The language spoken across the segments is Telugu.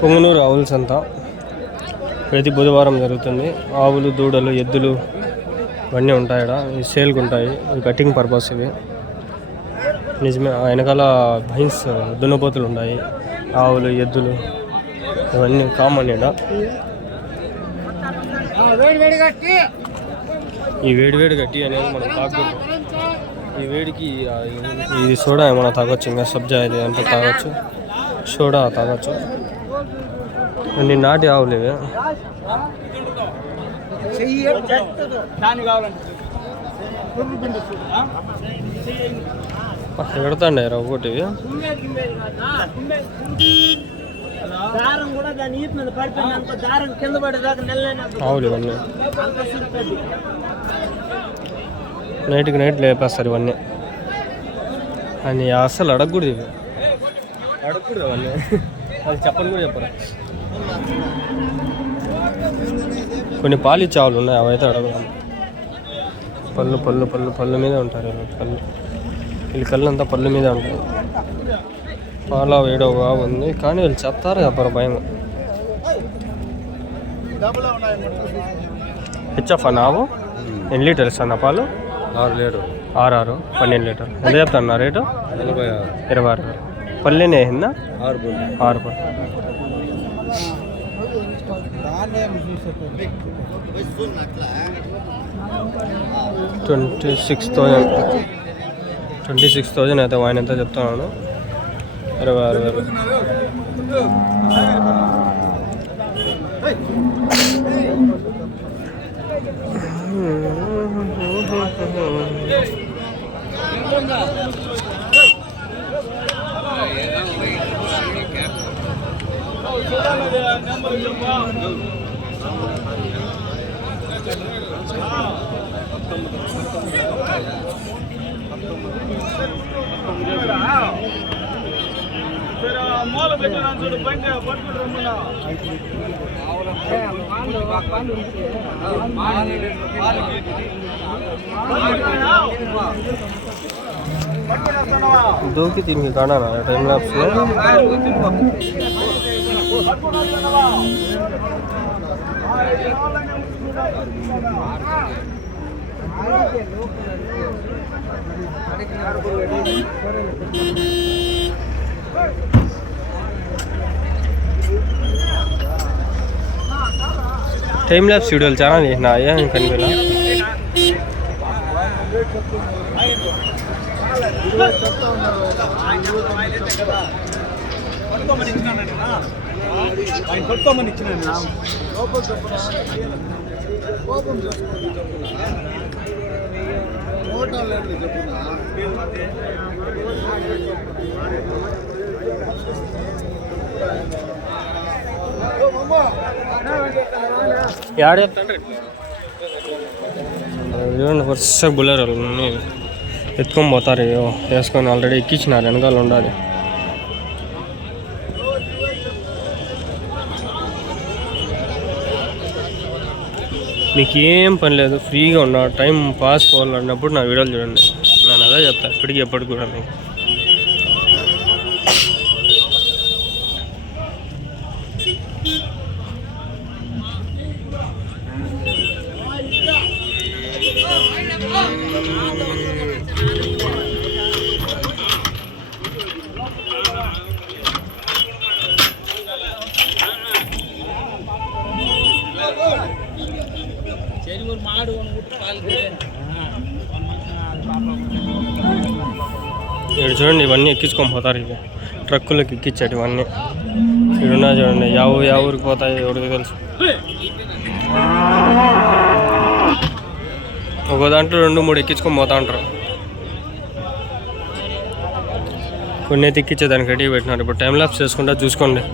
పొంగనూరు ఆవుల సంత ప్రతి బుధవారం జరుగుతుంది. ఆవులు, దూడలు, ఎద్దులు ఇవన్నీ ఉంటాయి. ఈ సేల్కి ఉంటాయి. కటింగ్ పర్పస్ ఇవి. నిజమే, వెనకాల భైన్స్ దున్నపోతులు ఉన్నాయి. ఆవులు, ఎద్దులు ఇవన్నీ కామన్ ఈడ. ఈ వేడి గట్టి అనేది మనం తాగకూడదు. ఈ వేడికి ఇది సోడా ఏమైనా తాగొచ్చు, ఇంకా సబ్జా ఇది అంతా తాగొచ్చు, సోడా తాగొచ్చు. అన్ని నాటి ఆవులు ఇవి. ఎడతాండి ఒకటి ఆవులు ఇవన్నీ నైట్కి నైట్ లేపేస్తారు ఇవన్నీ. అని అసలు అడగకూడదు, ఇవి అడగకూడదు అవన్నీ. అది చెప్పని కూడా చెప్పరు. కొన్ని పాలిచ్చే ఆవులు ఉన్నాయి, అవైతే అడగదాం. పళ్ళు పళ్ళు పళ్ళు పళ్ళు మీద ఉంటారు పళ్ళు. వీళ్ళ కళ్ళు అంతా పళ్ళు మీదే ఉంటాయి. పాల వేడోగా ఉంది, కానీ వీళ్ళు చెప్తారు చెప్పరు, భయం. హెచ్ఎఫ్ అన్నావు. ఎన్ని లీటర్స్ అన్న పాలు? 6 లీటర్. 6 12 లీటర్. ఎంత చెప్తాను రేటు? 26,000. పల్లెనే అయిందా? 6 పళ్ళు. 26,000 అయితే ఆయన ఎంత చెప్తున్నాను. 26,000. దూకి దీనికి కాడా టైం ల్యాప్స్ టైం ల్యాప్స్ వీడియోలు చాలా చేసిన అయ్యా కనిపిలా. వరుస బుల్లర్ ఎత్తుకొని పోతారు. వేసుకొని ఆల్రెడీ ఎక్కించినారు, వెనకాల ఉండాలి. మీకు ఏం పని లేదు, ఫ్రీగా ఉన్నా, టైం పాస్ కావాలన్నప్పుడు నా వీడియోలు చూడండి. నేను అదే చెప్తాను ఇప్పటికీ ఎప్పటికి కూడా. మీకు ఇక్కడ చూడండి, ఇవన్నీ ఎక్కించుకొని పోతారు. ఇవి ట్రక్కులకు ఎక్కించాడు ఇవన్నీ. ఇక్కడున్నా చూడండి, యా ఊరికి పోతాయి ఎవరికి తెలుసు. ఒక దాంట్లో 2-3 ఎక్కించుకొని పోతా ఉంటారు. కొన్ని అయితే ఎక్కించేదానికి రెడీ పెట్టినారు. ఇప్పుడు టైం ల్యాప్స్ చేసుకుంటా చూసుకోండి.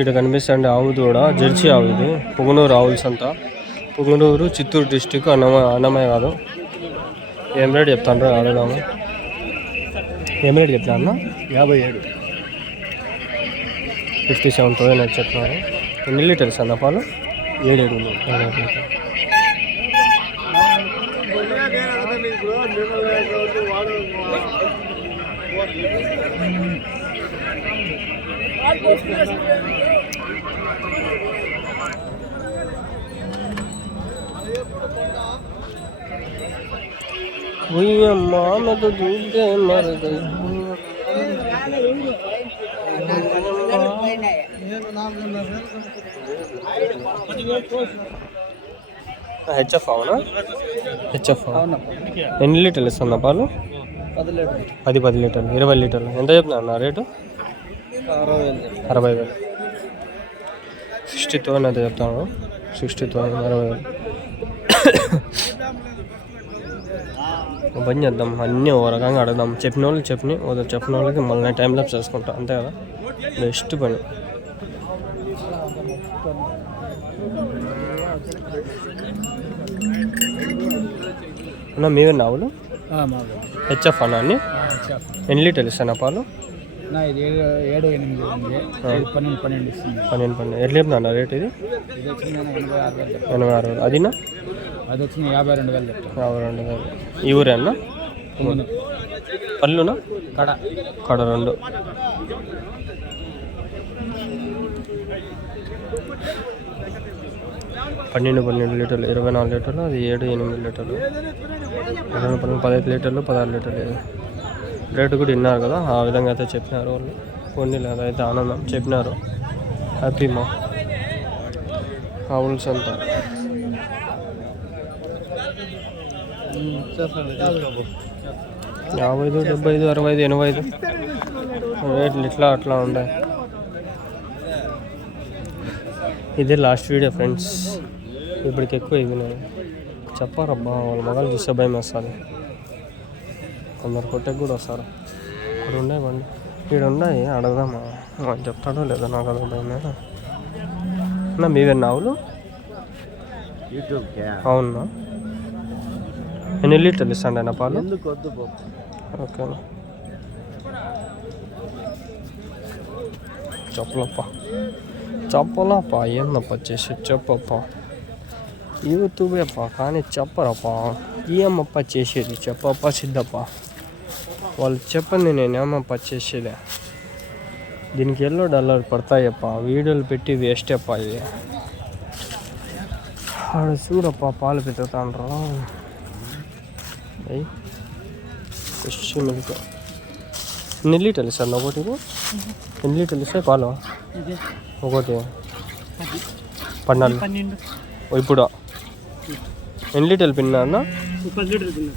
ఇక్కడ కనిపిస్తుంది ఆవు దూడ, జెర్సీ ఆవు ఇది. పుంగనూరు ఆవుల సంత, పుంగనూరు, చిత్తూరు డిస్టిక్, అన్నమయ్య కాదు. ఏం రేట్ చెప్తాను అడుగుదాము. ఏం రేట్ చెప్తాను? 57. 57,000 చెప్తున్నారు. ఎన్ని లీటర్స్ అన్న పాలు? 7 లీటర్లు. अम्मा मैं तो डूब के मर गई हूँ. హెచ్ఎఫ్ అవునా? హెచ్ఎఫ్ ఎన్ని లీటర్లు ఇస్తున్నా పాలు? 10 లీటర్లు, 20 లీటర్లు. ఎంత చెప్తున్నా అన్న రేటు? 60,000. 60,000 ఎంత చెప్తాను? 60,000, 60,000. పని చేద్దాం, అన్నీ ఓ రకంగా అడుగుదాం. చెప్పిన వాళ్ళు చెప్పిన వాళ్ళకి మళ్ళీ టైం లాప్స్ చేసుకుంటాం, అంతే కదా. బెస్ట్ పని. అన్నా మీవే ఆవులు? హెచ్ఎఫ్ అన్నా అన్ని? ఎన్ని లీటర్లు ఇస్తాను పాలు? 7, 8, 12 ఇస్తుంది. 12. ఎట్లా చెప్తున్నా అన్న రేట్ ఇది? 86,000. అదినా? అది వచ్చిన 52,000 చెప్తాను. 52,000. ఈ ఊరే అన్న? పళ్ళునా? కడ 2. పన్నెండు లీటర్లు, 24 లీటర్లు. అది 7, 8 లీటర్లు. 15 లీటర్లు, 16 లీటర్లు. రేటు కూడా విన్నారు కదా, ఆ విధంగా అయితే చెప్పినారు వాళ్ళు. కొన్ని లేదా అయితే ఆనందం చెప్పినారు. హ్యాపీ మా ఆవుల సంత. 50, 75, 65, 85 రేట్లు ఇట్లా అట్లా ఉన్నాయి. ఇదే లాస్ట్ వీడియో ఫ్రెండ్స్. ఇప్పటికి ఎక్కువ ఇవినాయి. చెప్పారబ్బా, వాళ్ళ మగాళ్ళు చూస్తే భయం వేస్తుంది. కొందరు కొట్టకు కూడా వస్తారు. ఇక్కడ ఉన్నాయి బండి, ఇక్కడ ఉన్నాయి. అడగదామా చెప్తాడో లేదో, నాకు అదొక భయమే. అన్నా మీవే ఆవులు? అవునా? ఎన్ని లీటర్లు ఇస్తాండి అన్న పాలు? ఓకేనా. చెప్పలప్ప ఏందప్ప చేసి చెప్పప్ప. యూట్యూబేప్ప కానీ చెప్పరప్ప. ఏమప్ప చేసేది చెప్పప్ప సిద్ధప్ప. వాళ్ళు చెప్పండి, నేనేమప్ప చేసేదే. దీనికి $1 పడతాయప్ప. వీడియోలు పెట్టి వేస్ట్ అప్ప ఇది. ఆడ చూడప్ప పాలు పెట్టుతాండ్రు. Fresh milk. ఎన్ని లీటర్లు ఇస్తాను ఒకటి? ఎన్ని లీటర్లు ఇస్తాయి పాలు ఒకటి? 14. ఇప్పుడు ఎన్ని లీటర్లు పిన్నా అన్న? 10 లీటర్లు పిన్నా.